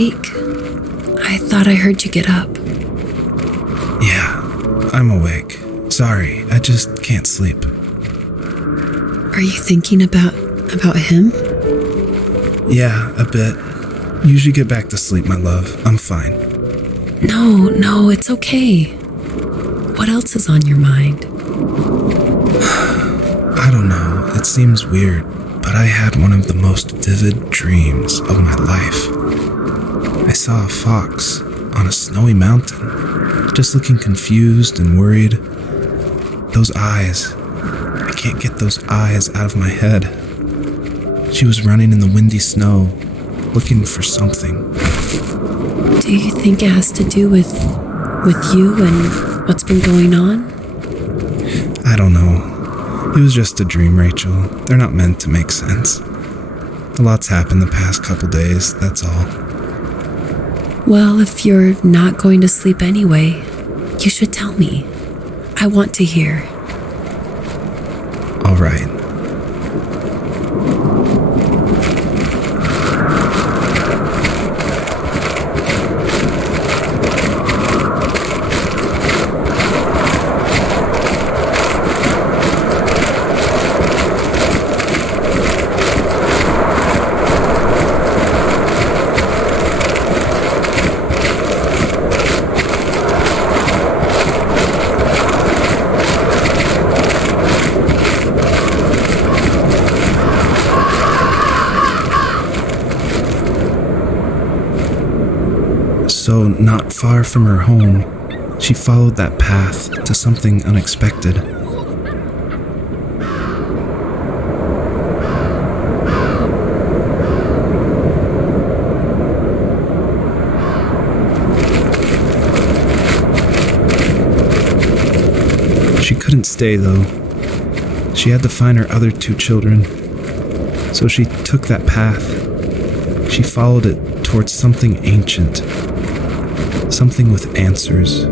awake? I thought I heard you get up. Yeah, I'm awake. Sorry, I just can't sleep. Are you thinking about him? Yeah, a bit. Usually get back to sleep, my love. I'm fine. No, it's okay. What else is on your mind? I don't know. It seems weird, but I had one of the most vivid dreams of my life. I saw a fox on a snowy mountain, just looking confused and worried. Those eyes. I can't get those eyes out of my head. She was running in the windy snow, looking for something. Do you think it has to do with you and what's been going on? I don't know. It was just a dream, Rachel. They're not meant to make sense. A lot's happened the past couple days, that's all. Well, if you're not going to sleep anyway, you should tell me. I want to hear. All right. So, not far from her home, she followed that path to something unexpected. She couldn't stay, though. She had to find her other 2 children. So she took that path. She followed it towards something ancient. Something with answers.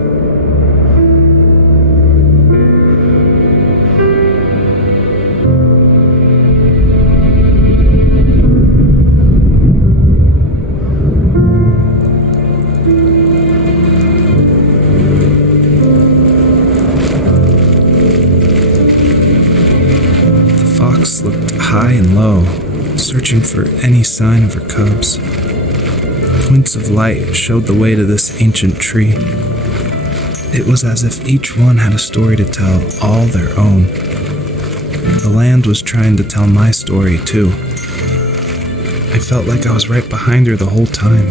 The fox looked high and low, searching for any sign of her cubs. Points of light showed the way to this ancient tree. It was as if each one had a story to tell, all their own. The land was trying to tell my story, too. I felt like I was right behind her the whole time.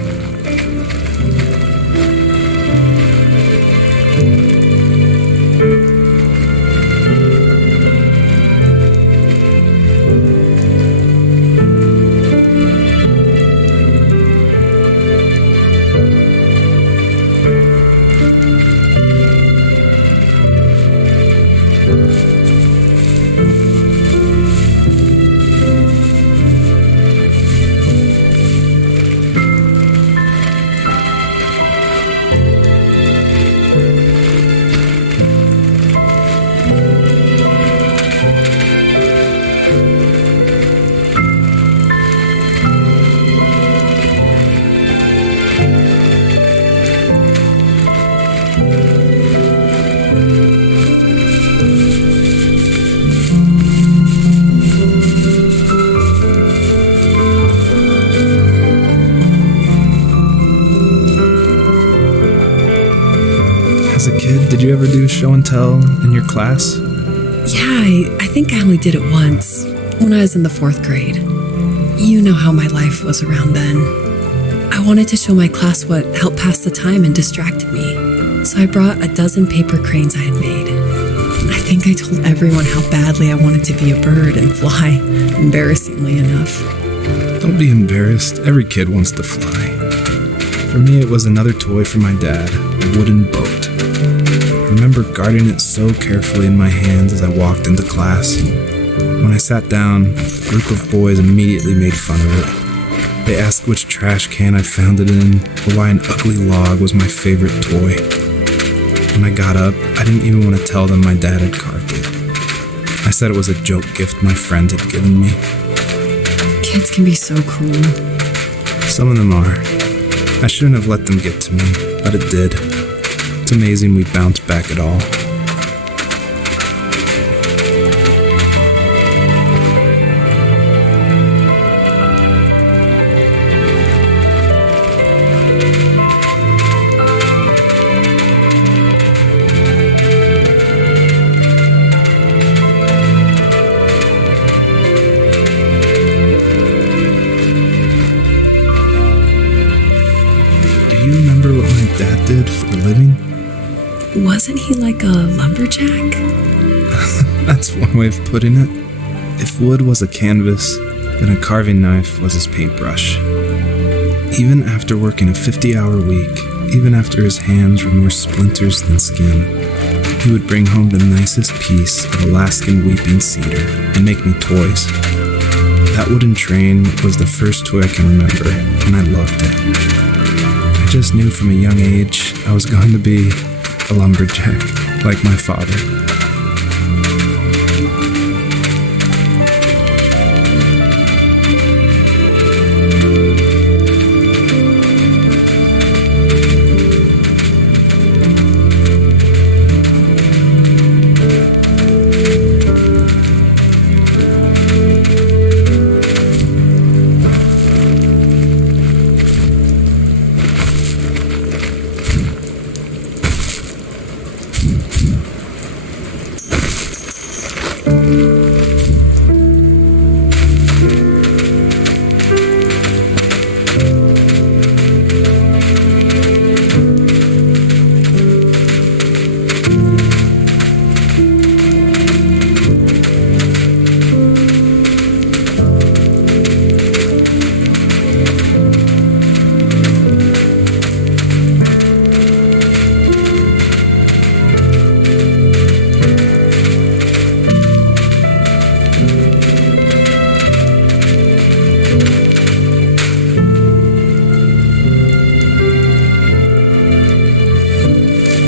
As a kid, did you ever do show and tell in your class? Yeah, I think I only did it once, when I was in the 4th grade. You know how my life was around then. I wanted to show my class what helped pass the time and distracted me, so I brought a dozen paper cranes I had made. I think I told everyone how badly I wanted to be a bird and fly, embarrassingly enough. Don't be embarrassed. Every kid wants to fly. For me, it was another toy from my dad, a wooden boat. I remember guarding it so carefully in my hands as I walked into class. When I sat down, a group of boys immediately made fun of it. They asked which trash can I found it in, or why an ugly log was my favorite toy. When I got up, I didn't even want to tell them my dad had carved it. I said it was a joke gift my friend had given me. Kids can be so cruel. Some of them are. I shouldn't have let them get to me, but it did. It's amazing we bounced back at all. Do you remember what my dad did for a living? Wasn't he like a lumberjack? That's one way of putting it. If wood was a canvas, then a carving knife was his paintbrush. Even after working a 50-hour week, even after his hands were more splinters than skin, he would bring home the nicest piece of Alaskan weeping cedar and make me toys. That wooden train was the first toy I can remember, and I loved it. I just knew from a young age I was going to be a lumberjack, like my father.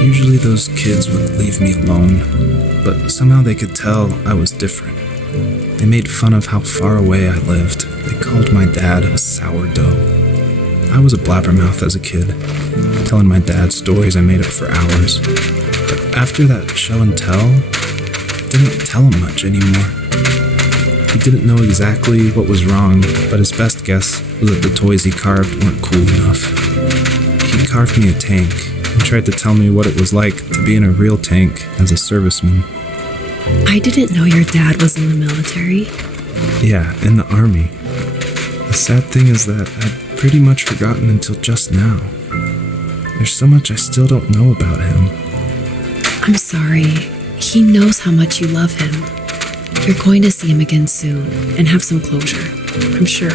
Usually those kids would leave me alone, but somehow they could tell I was different. They made fun of how far away I lived. They called my dad a sourdough. I was a blabbermouth as a kid, telling my dad stories I made up for hours. But after that show and tell, I didn't tell him much anymore. He didn't know exactly what was wrong, but his best guess was that the toys he carved weren't cool enough. He carved me a tank and tried to tell me what it was like to be in a real tank as a serviceman. I didn't know your dad was in the military. Yeah, in the army. The sad thing is that I'd pretty much forgotten until just now. There's so much I still don't know about him. I'm sorry. He knows how much you love him. You're going to see him again soon and have some closure, I'm sure.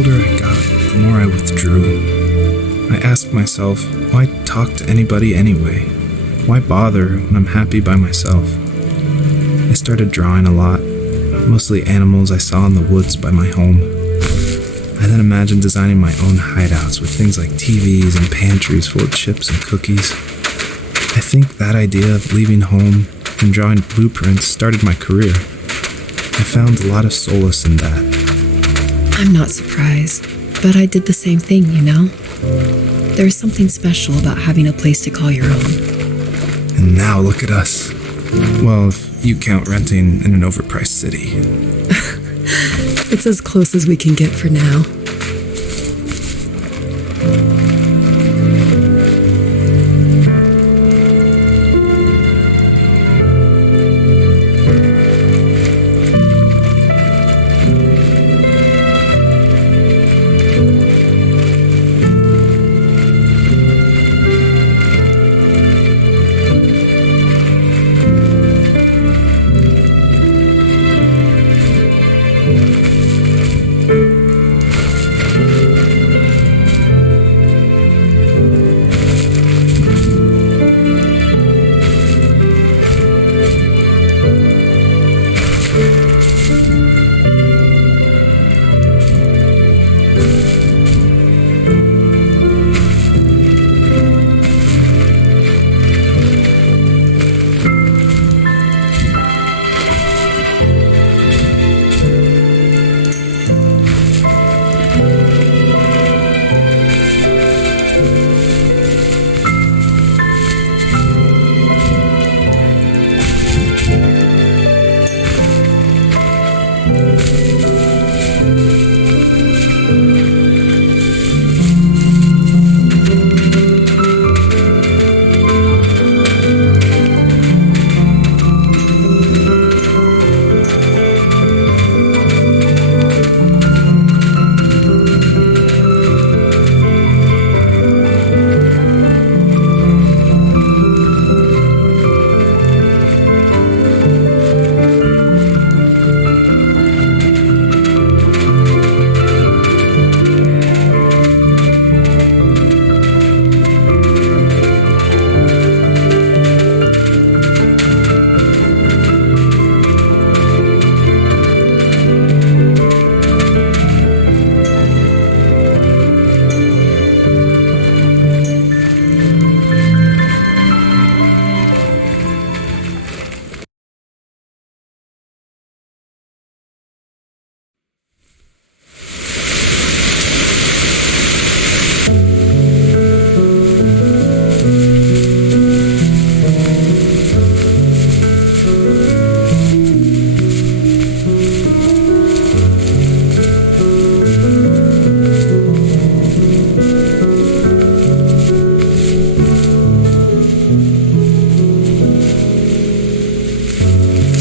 older I got, the more I withdrew. I asked myself, why talk to anybody anyway? Why bother when I'm happy by myself? I started drawing a lot, mostly animals I saw in the woods by my home. I then imagined designing my own hideouts with things like TVs and pantries full of chips and cookies. I think that idea of leaving home and drawing blueprints started my career. I found a lot of solace in that. I'm not surprised, but I did the same thing, you know? There's something special about having a place to call your own. And now look at us. Well, if you count renting in an overpriced city. It's as close as we can get for now.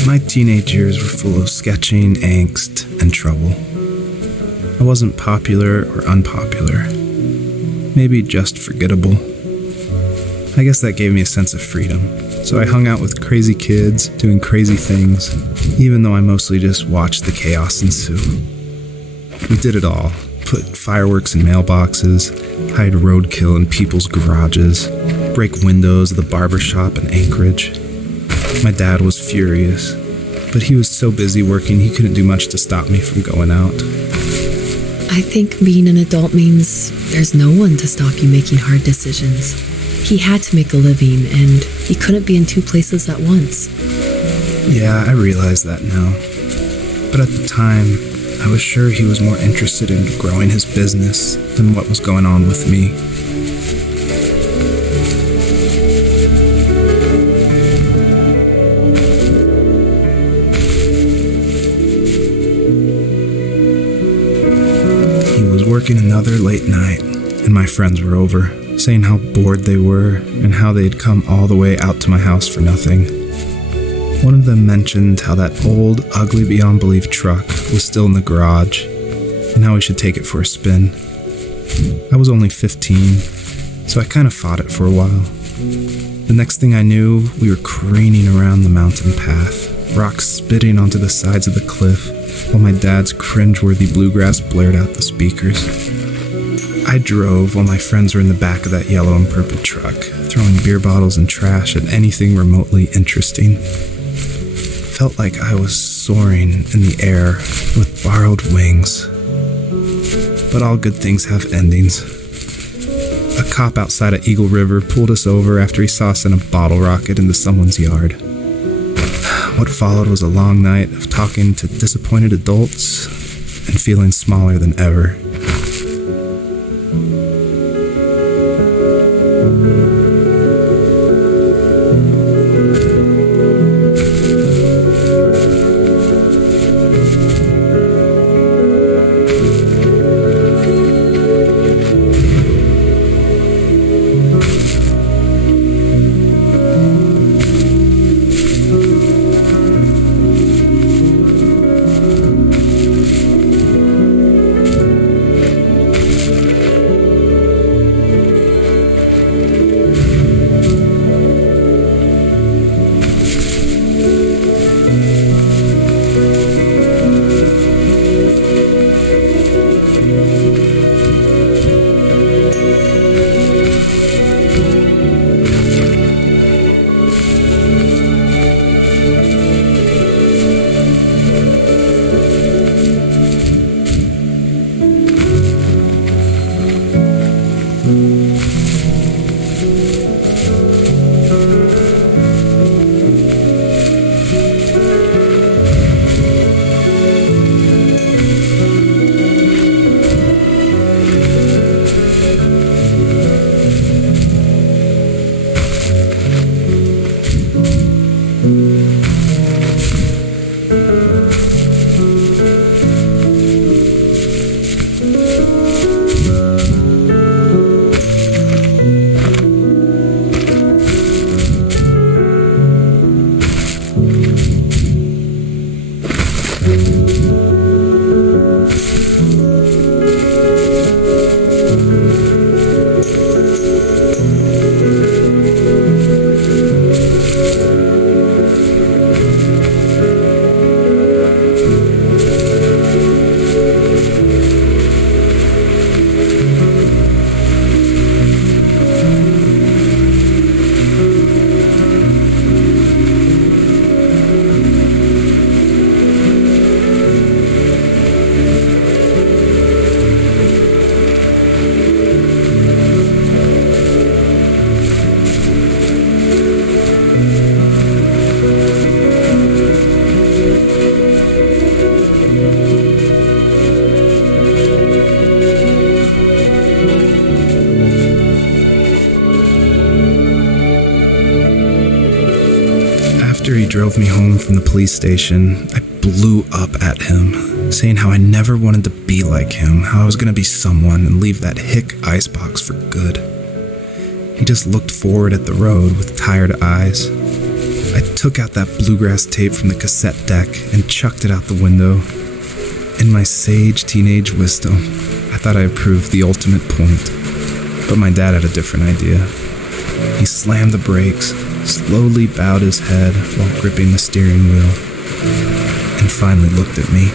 My teenage years were full of sketching, angst, and trouble. I wasn't popular or unpopular. Maybe just forgettable. I guess that gave me a sense of freedom. So I hung out with crazy kids, doing crazy things, even though I mostly just watched the chaos ensue. We did it all. Put fireworks in mailboxes, hide roadkill in people's garages, break windows of the barber shop in Anchorage. My dad was furious, but he was so busy working he couldn't do much to stop me from going out. I think being an adult means there's no one to stop you making hard decisions. He had to make a living, and he couldn't be in two places at once. Yeah, I realize that now. But at the time, I was sure he was more interested in growing his business than what was going on with me. He was working another late night, and my friends were over, saying how bored they were and how they'd come all the way out to my house for nothing. One of them mentioned how that old, ugly beyond belief truck was still in the garage, and how we should take it for a spin. I was only 15, so I kind of fought it for a while. The next thing I knew, we were careening around the mountain path, rocks spitting onto the sides of the cliff, while my dad's cringeworthy bluegrass blared out the speakers. I drove while my friends were in the back of that yellow and purple truck, throwing beer bottles and trash at anything remotely interesting. Felt like I was soaring in the air with borrowed wings. But all good things have endings. A cop outside of Eagle River pulled us over after he saw us in a bottle rocket into someone's yard. What followed was a long night of talking to disappointed adults and feeling smaller than ever. After he drove me home from the police station, I blew up at him, saying how I never wanted to be like him, how I was going to be someone and leave that hick icebox for good. He just looked forward at the road with tired eyes. I took out that bluegrass tape from the cassette deck and chucked it out the window. In my sage teenage wisdom, I thought I proved the ultimate point, but my dad had a different idea. He slammed the brakes, slowly bowed his head while gripping the steering wheel, and finally looked at me.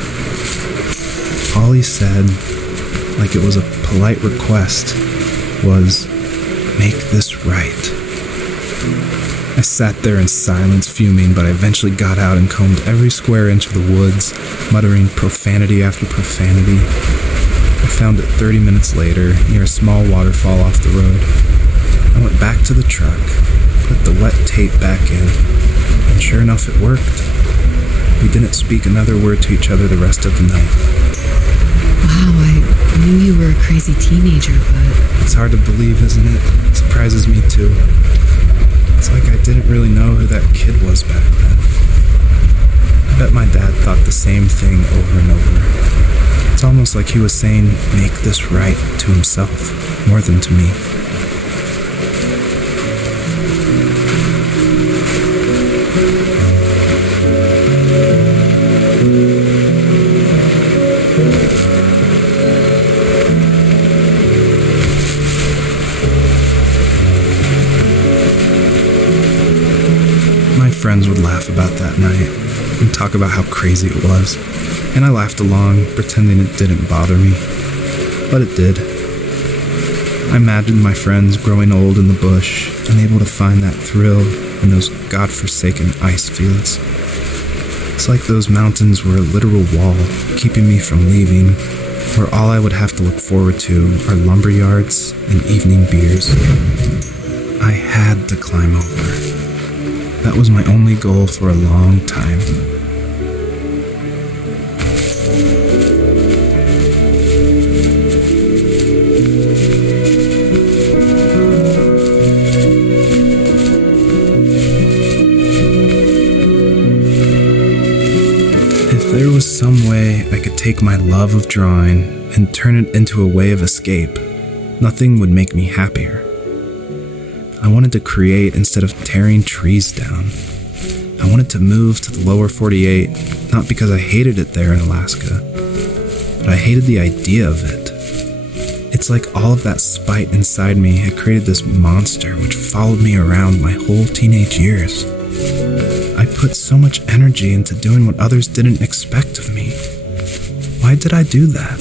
All he said, like it was a polite request, was, "Make this right." I sat there in silence, fuming, but I eventually got out and combed every square inch of the woods, muttering profanity after profanity. I found it 30 minutes later, near a small waterfall off the road. I went back to the truck, put the wet tape back in, and sure enough it worked. We didn't speak another word to each other the rest of the night. Wow, I knew you were a crazy teenager, but... It's hard to believe, isn't it? It surprises me too. It's like I didn't really know who that kid was back then. I bet my dad thought the same thing over and over. It's almost like he was saying, "Make this right," to himself, more than to me. My friends would laugh about that night and talk about how crazy it was. and I laughed along, pretending it didn't bother me. But it did. I imagined my friends growing old in the bush, unable to find that thrill in those godforsaken ice fields. It's like those mountains were a literal wall, keeping me from leaving, where all I would have to look forward to are lumber yards and evening beers. I had to climb over. That was my only goal for a long time. If there was some way I could take my love of drawing and turn it into a way of escape, nothing would make me happier. I wanted to create instead of tearing trees down. I wanted to move to the lower 48, not because I hated it there in Alaska, but I hated the idea of it. It's like all of that spite inside me had created this monster which followed me around my whole teenage years. I put so much energy into doing what others didn't expect of me. Why did I do that?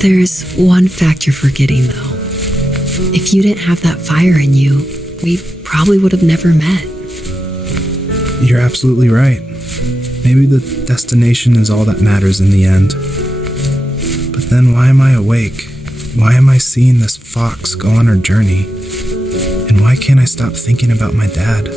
There's one fact you're forgetting, though. If you didn't have that fire in you, we probably would have never met. You're absolutely right. Maybe the destination is all that matters in the end. But then why am I awake? Why am I seeing this fox go on her journey? And why can't I stop thinking about my dad?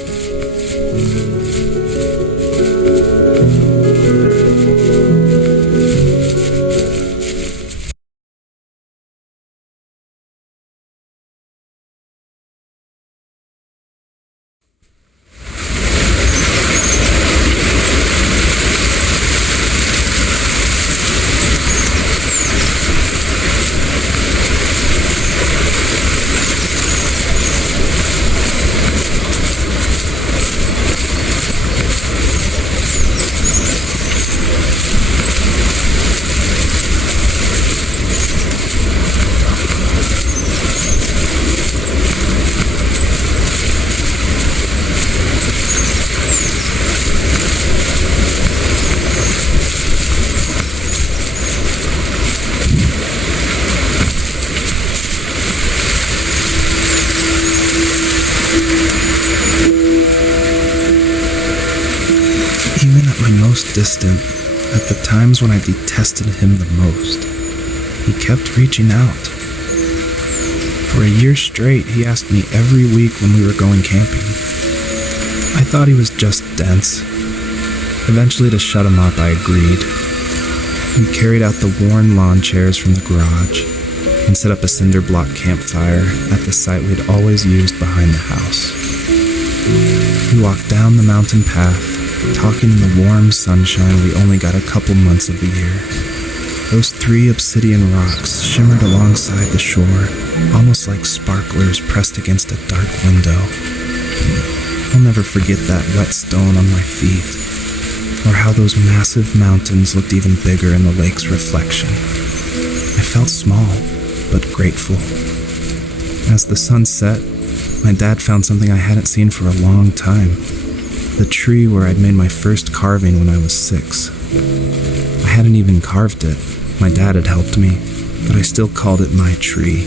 Even at my most distant, at the times when I detested him the most, he kept reaching out. For a year straight, he asked me every week when we were going camping. I thought he was just dense. Eventually, to shut him up, I agreed. We carried out the worn lawn chairs from the garage and set up a cinder block campfire at the site we'd always used behind the house. We walked down the mountain path, talking in the warm sunshine we only got a couple months of the year. Those 3 obsidian rocks shimmered alongside the shore, almost like sparklers pressed against a dark window. I'll never forget that wet stone on my feet, or how those massive mountains looked even bigger in the lake's reflection. I felt small, but grateful. As the sun set, my dad found something I hadn't seen for a long time. The tree where I'd made my first carving when I was 6. I hadn't even carved it. My dad had helped me, but I still called it my tree.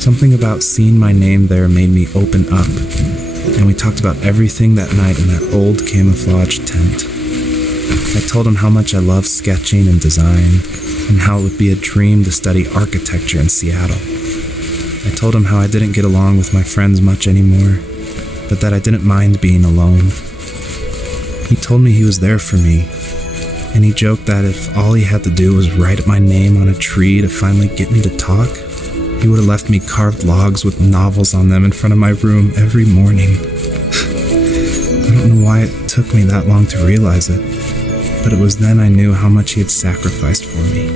Something about seeing my name there made me open up, and we talked about everything that night in that old camouflage tent. I told him how much I love sketching and design, and how it would be a dream to study architecture in Seattle. I told him how I didn't get along with my friends much anymore, but that I didn't mind being alone. He told me he was there for me, and he joked that if all he had to do was write my name on a tree to finally get me to talk, he would have left me carved logs with novels on them in front of my room every morning. I don't know why it took me that long to realize it, but it was then I knew how much he had sacrificed for me.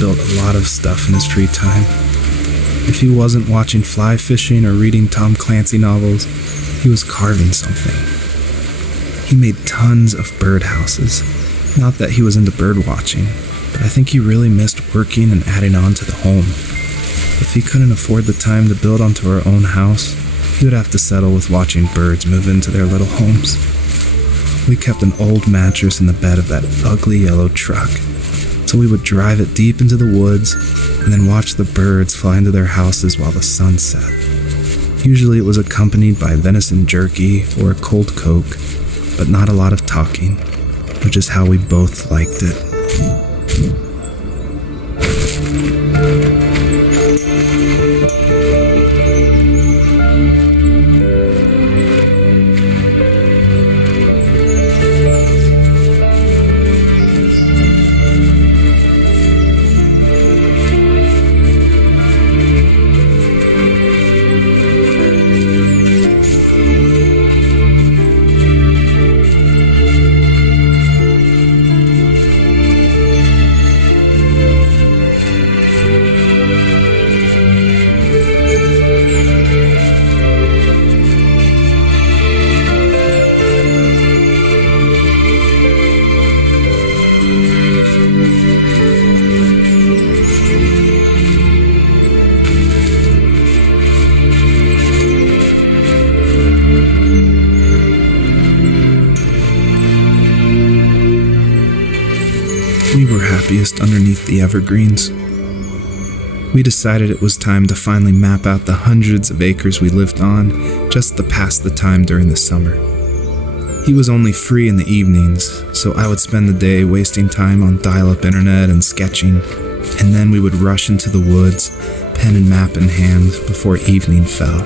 Built a lot of stuff in his free time. If he wasn't watching fly fishing or reading Tom Clancy novels, he was carving something. He made tons of birdhouses. Not that he was into bird watching, but I think he really missed working and adding on to the home. If he couldn't afford the time to build onto our own house, he would have to settle with watching birds move into their little homes. We kept an old mattress in the bed of that ugly yellow truck, so we would drive it deep into the woods and then watch the birds fly into their houses while the sun set. Usually it was accompanied by venison jerky or a cold Coke, but not a lot of talking, which is how we both liked it. We were happiest underneath the evergreens. We decided it was time to finally map out the hundreds of acres we lived on just to pass the time during the summer. He was only free in the evenings, so I would spend the day wasting time on dial-up internet and sketching, and then we would rush into the woods, pen and map in hand, before evening fell.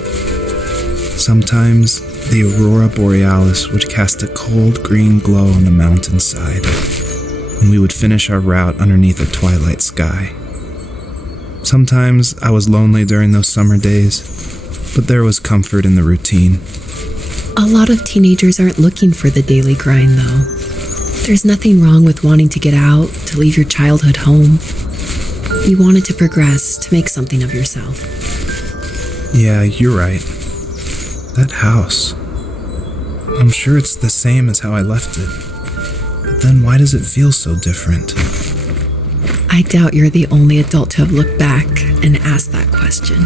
Sometimes, the aurora borealis would cast a cold green glow on the mountainside, and we would finish our route underneath a twilight sky. Sometimes I was lonely during those summer days, but there was comfort in the routine. A lot of teenagers aren't looking for the daily grind, though. There's nothing wrong with wanting to get out, to leave your childhood home. You wanted to progress, to make something of yourself. Yeah, you're right. That house. I'm sure it's the same as how I left it. But then why does it feel so different? I doubt you're the only adult to have looked back and asked that question.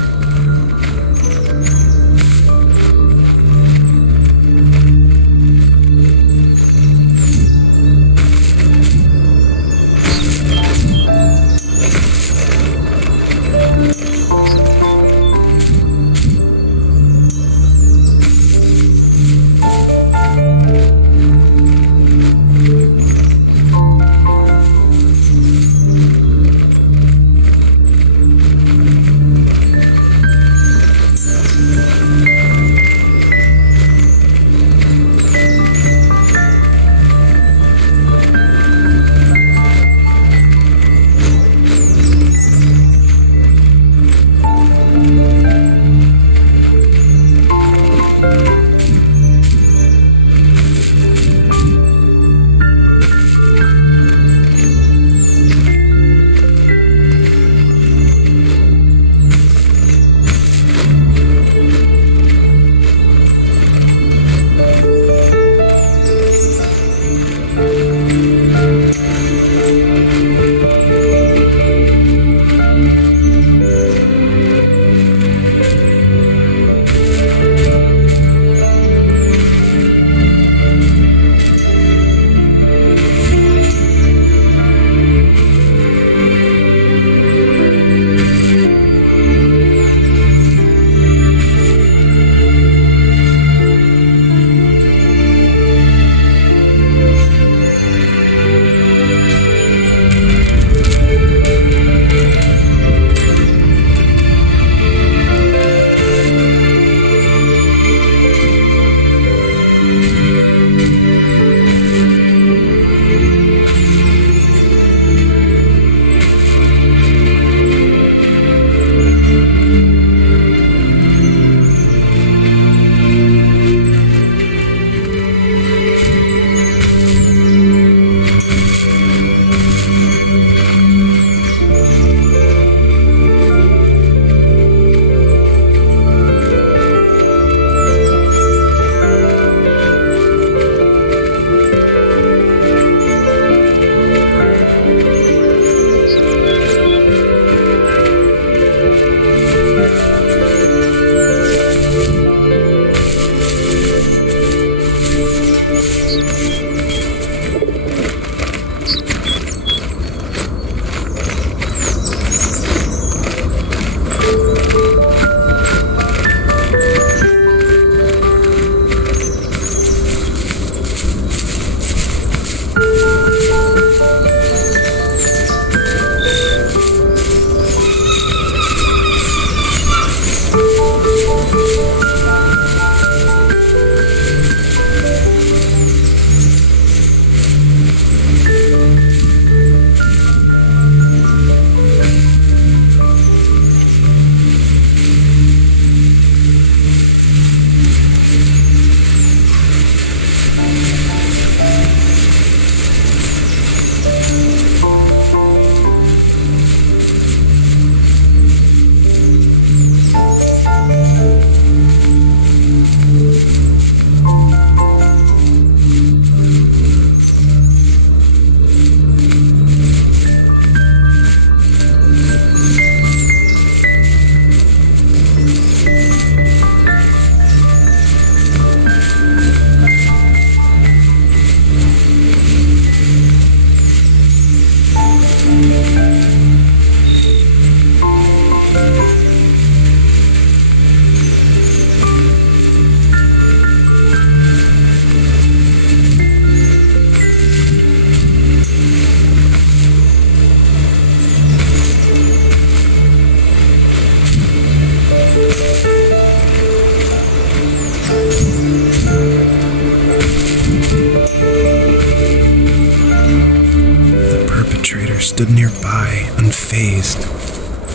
Stood nearby, unfazed,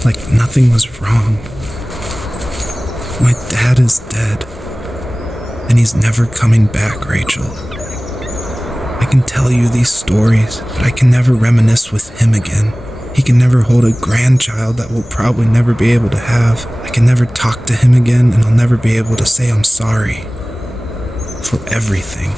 like nothing was wrong. My dad is dead, and he's never coming back, Rachel. I can tell you these stories, but I can never reminisce with him again. He can never hold a grandchild that we'll probably never be able to have. I can never talk to him again, and I'll never be able to say I'm sorry for everything.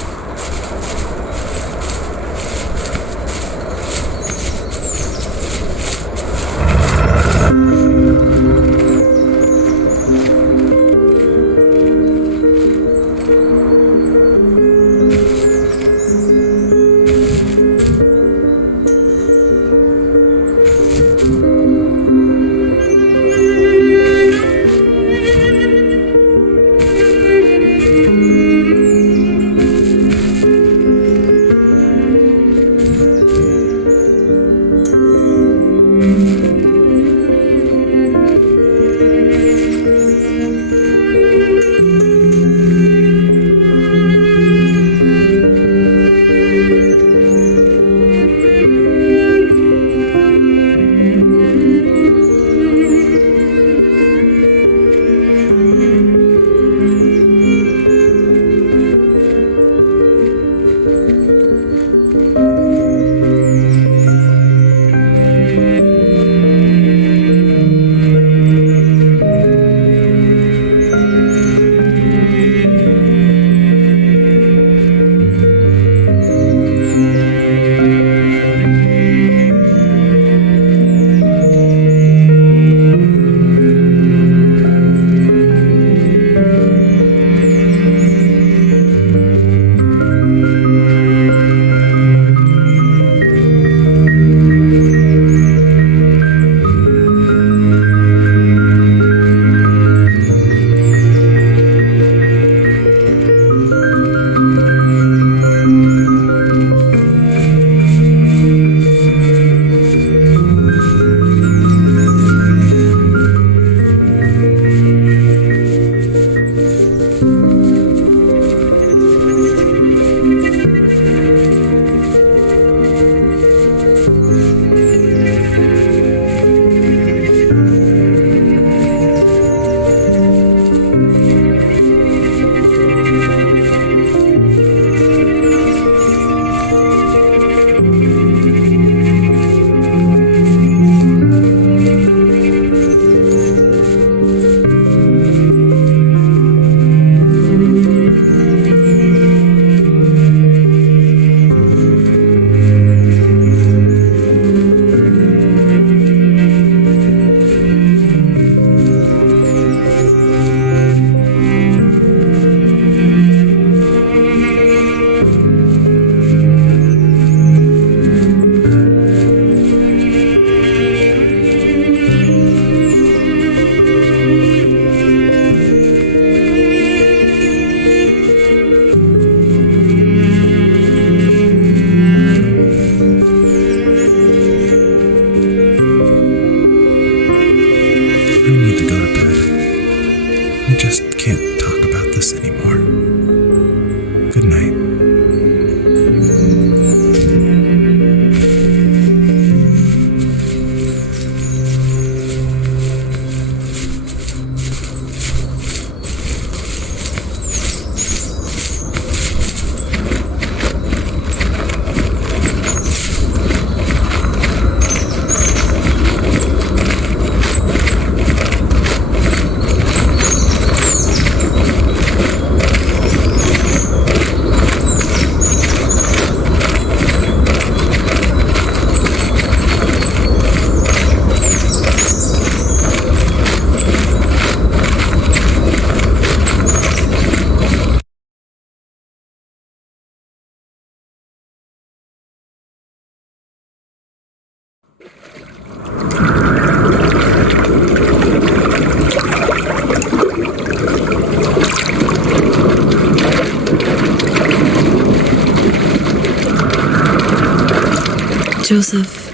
Joseph,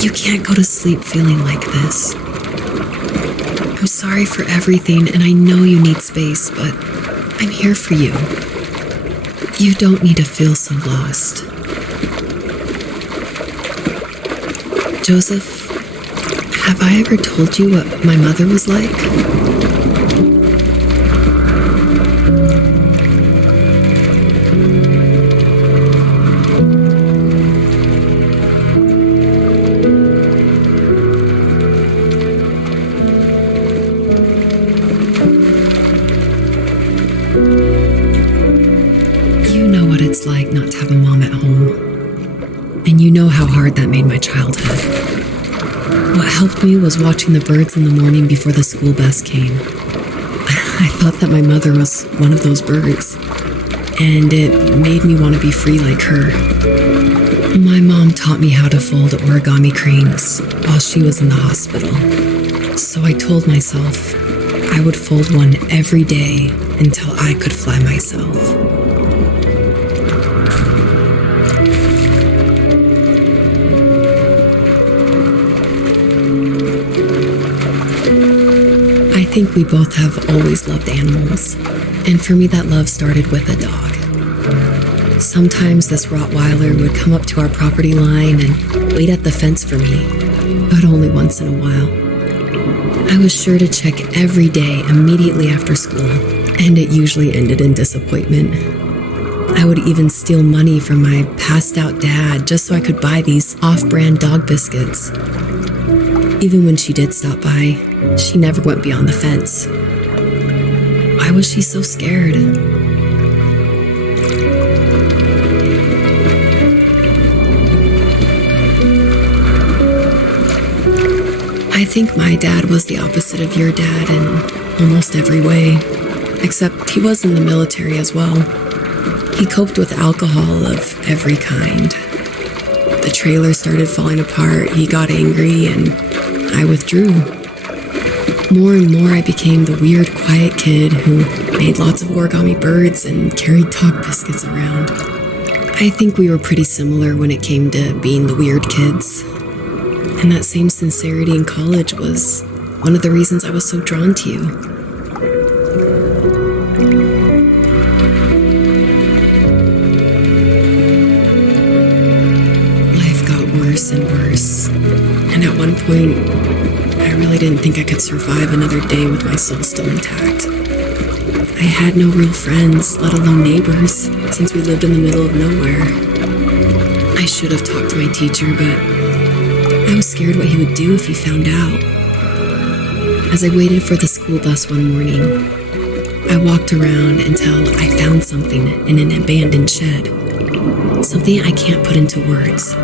you can't go to sleep feeling like this. I'm sorry for everything, and I know you need space, but I'm here for you. You don't need to feel so lost. Joseph, have I ever told you what my mother was like? You know what it's like not to have a mom at home. And you know how hard that made my childhood. What helped me was watching the birds in the morning before the school bus came. I thought that my mother was one of those birds, and it made me want to be free like her. My mom taught me how to fold origami cranes while she was in the hospital. So I told myself I would fold one every day until I could fly myself. I think we both have always loved animals, and for me that love started with a dog. Sometimes this Rottweiler would come up to our property line and wait at the fence for me, but only once in a while. I was sure to check every day immediately after school, and it usually ended in disappointment. I would even steal money from my passed-out dad just so I could buy these off-brand dog biscuits. Even when she did stop by, she never went beyond the fence. Why was she so scared? I think my dad was the opposite of your dad in almost every way, except he was in the military as well. He coped with alcohol of every kind. The trailer started falling apart, he got angry, and I withdrew. More and more, I became the weird, quiet kid who made lots of origami birds and carried dog biscuits around. I think we were pretty similar when it came to being the weird kids. And that same sincerity in college was one of the reasons I was so drawn to you. Life got worse and worse. And at one point, I really didn't think I could survive another day with my soul still intact. I had no real friends, let alone neighbors, since we lived in the middle of nowhere. I should have talked to my teacher, but I was scared what he would do if he found out. As I waited for the school bus one morning, I walked around until I found something in an abandoned shed. Something I can't put into words.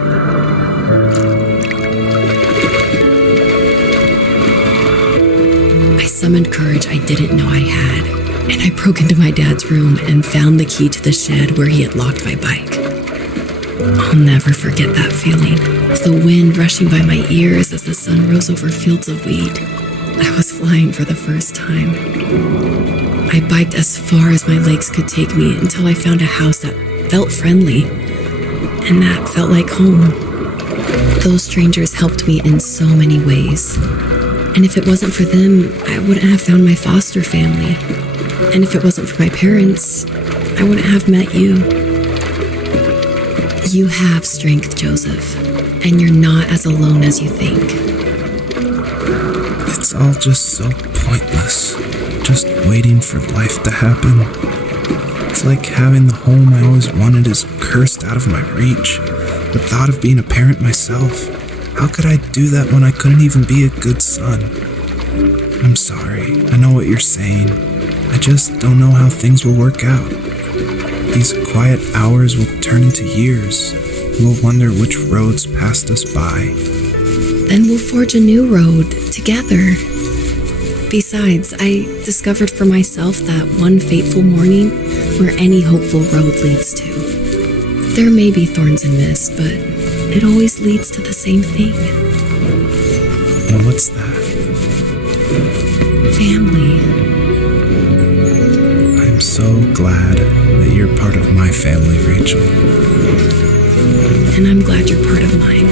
I summoned courage I didn't know I had, and I broke into my dad's room and found the key to the shed where he had locked my bike. I'll never forget that feeling, with the wind rushing by my ears as the sun rose over fields of wheat. I was flying for the first time. I biked as far as my legs could take me until I found a house that felt friendly, and that felt like home. Those strangers helped me in so many ways. And if it wasn't for them, I wouldn't have found my foster family. And if it wasn't for my parents, I wouldn't have met you. You have strength, Joseph, and you're not as alone as you think. It's all just so pointless. Just waiting for life to happen. It's like having the home I always wanted is cursed out of my reach. The thought of being a parent myself. How could I do that when I couldn't even be a good son? I'm sorry. I know what you're saying. I just don't know how things will work out. These quiet hours will turn into years. We'll wonder which roads passed us by. Then we'll forge a new road together. Besides, I discovered for myself that one fateful morning where any hopeful road leads to. There may be thorns and mist, but it always leads to the same thing. And what's that? Family. I'm so glad that you're part of my family, Rachel. And I'm glad you're part of mine.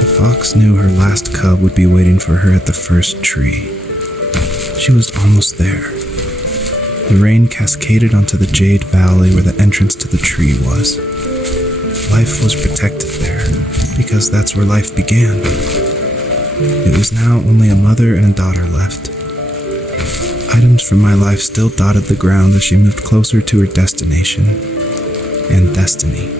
The fox knew her last cub would be waiting for her at the first tree. She was almost there. The rain cascaded onto the jade valley where the entrance to the tree was. Life was protected there, because that's where life began. It was now only a mother and a daughter left. Items from my life still dotted the ground as she moved closer to her destination and destiny.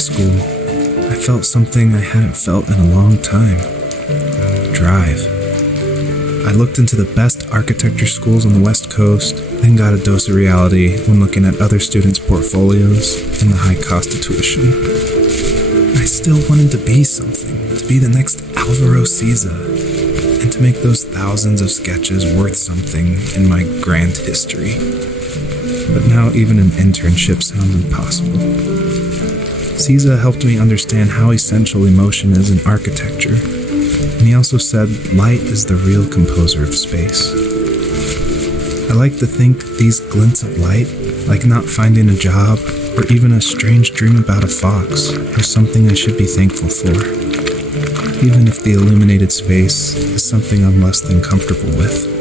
school, I felt something I hadn't felt in a long time. Drive. I looked into the best architecture schools on the West Coast, then got a dose of reality when looking at other students' portfolios and the high cost of tuition. I still wanted to be something, to be the next Alvaro Siza, and to make those thousands of sketches worth something in my grand history. But now even an internship sounds impossible. Siza helped me understand how essential emotion is in architecture, and he also said light is the real composer of space. I like to think these glints of light, like not finding a job or even a strange dream about a fox, are something I should be thankful for, even if the illuminated space is something I'm less than comfortable with.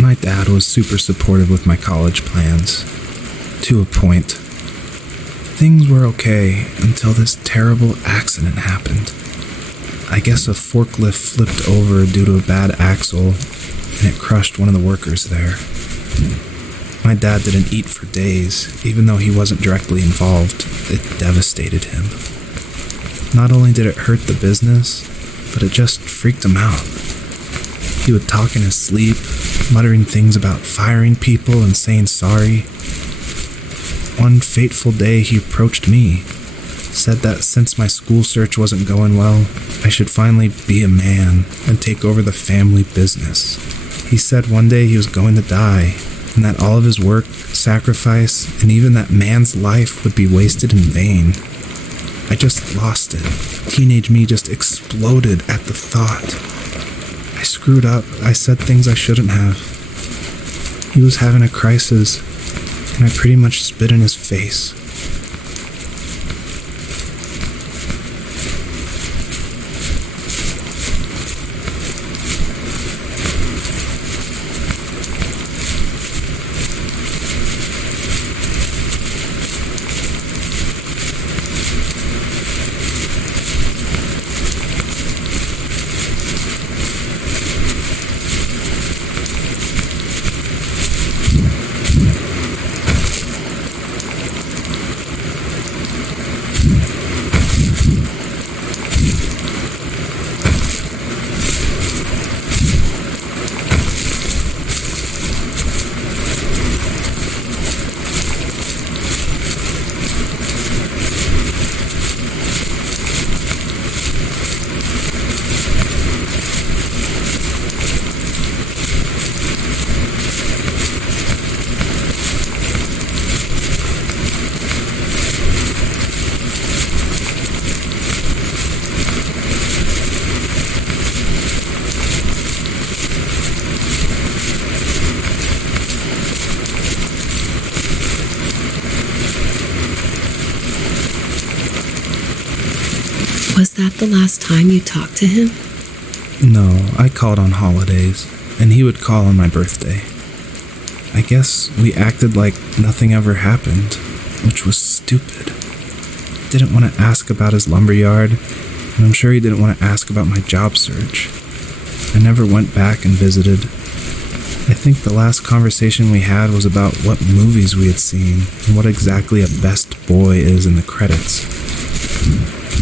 My dad was super supportive with my college plans, to a point. Things were okay until this terrible accident happened. I guess a forklift flipped over due to a bad axle, and it crushed one of the workers there. My dad didn't eat for days, even though he wasn't directly involved. It devastated him. Not only did it hurt the business, but it just freaked him out. He would talk in his sleep, muttering things about firing people and saying sorry. One fateful day he approached me, said that since my school search wasn't going well, I should finally be a man and take over the family business. He said one day he was going to die, and that all of his work, sacrifice, and even that man's life would be wasted in vain. I just lost it. Teenage me just exploded at the thought. I screwed up. I said things I shouldn't have. He was having a crisis, and I pretty much spit in his face. Was that the last time you talked to him? No, I called on holidays, and he would call on my birthday. I guess we acted like nothing ever happened, which was stupid. Didn't want to ask about his lumberyard, and I'm sure he didn't want to ask about my job search. I never went back and visited. I think the last conversation we had was about what movies we had seen and what exactly a best boy is in the credits.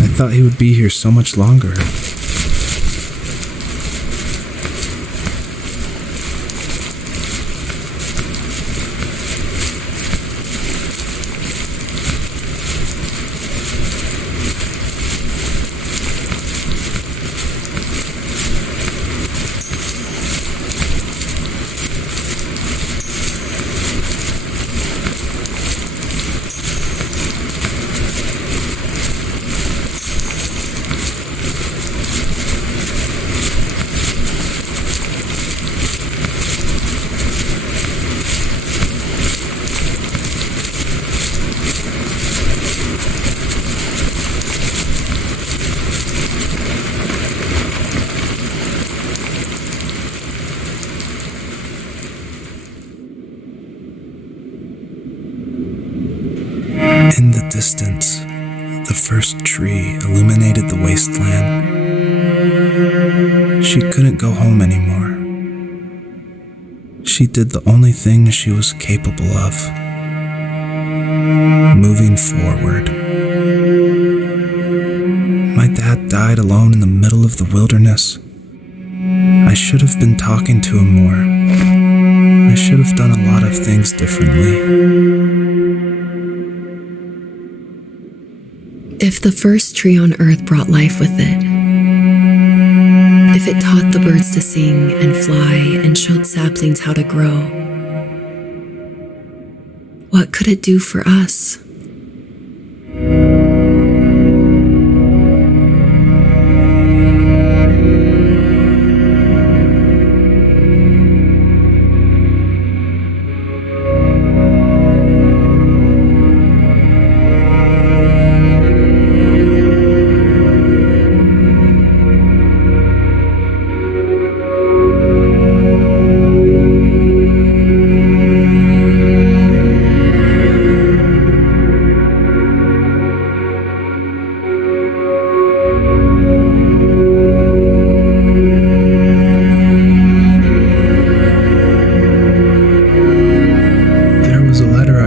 I thought he would be here so much longer. In the distance, the first tree illuminated the wasteland. She couldn't go home anymore. She did the only thing she was capable of: moving forward. My dad died alone in the middle of the wilderness. I should have been talking to him more. I should have done a lot of things differently. If the first tree on Earth brought life with it, if it taught the birds to sing and fly and showed saplings how to grow, what could it do for us?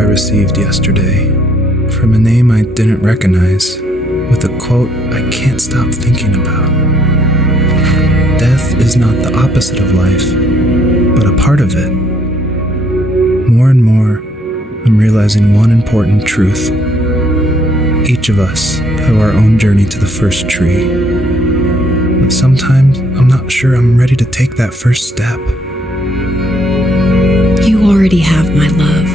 Received yesterday from a name I didn't recognize, with a quote I can't stop thinking about. Death is not the opposite of life, but a part of it. More and more, I'm realizing one important truth. Each of us have our own journey to the first tree, but sometimes I'm not sure I'm ready to take that first step. You already have my love.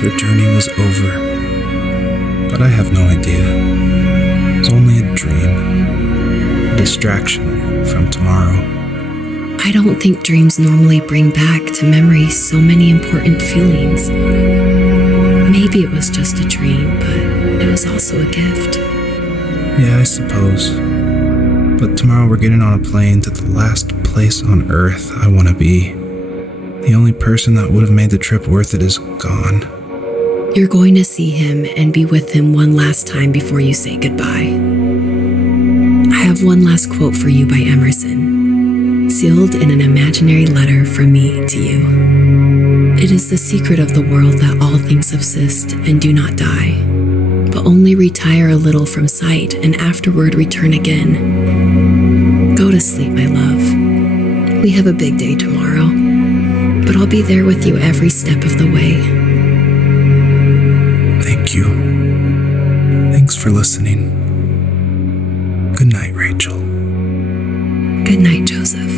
Her journey was over, but I have no idea. It's only a dream, a distraction from tomorrow. I don't think dreams normally bring back to memory so many important feelings. Maybe it was just a dream, but it was also a gift. Yeah, I suppose. But tomorrow we're getting on a plane to the last place on Earth I want to be. The only person that would have made the trip worth it is gone. You're going to see him and be with him one last time before you say goodbye. I have one last quote for you by Emerson, sealed in an imaginary letter from me to you. It is the secret of the world that all things subsist and do not die, but only retire a little from sight and afterward return again. Go to sleep, my love. We have a big day tomorrow, but I'll be there with you every step of the way. Thank you. Thanks for listening. Good night, Rachel. Good night, Joseph.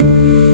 You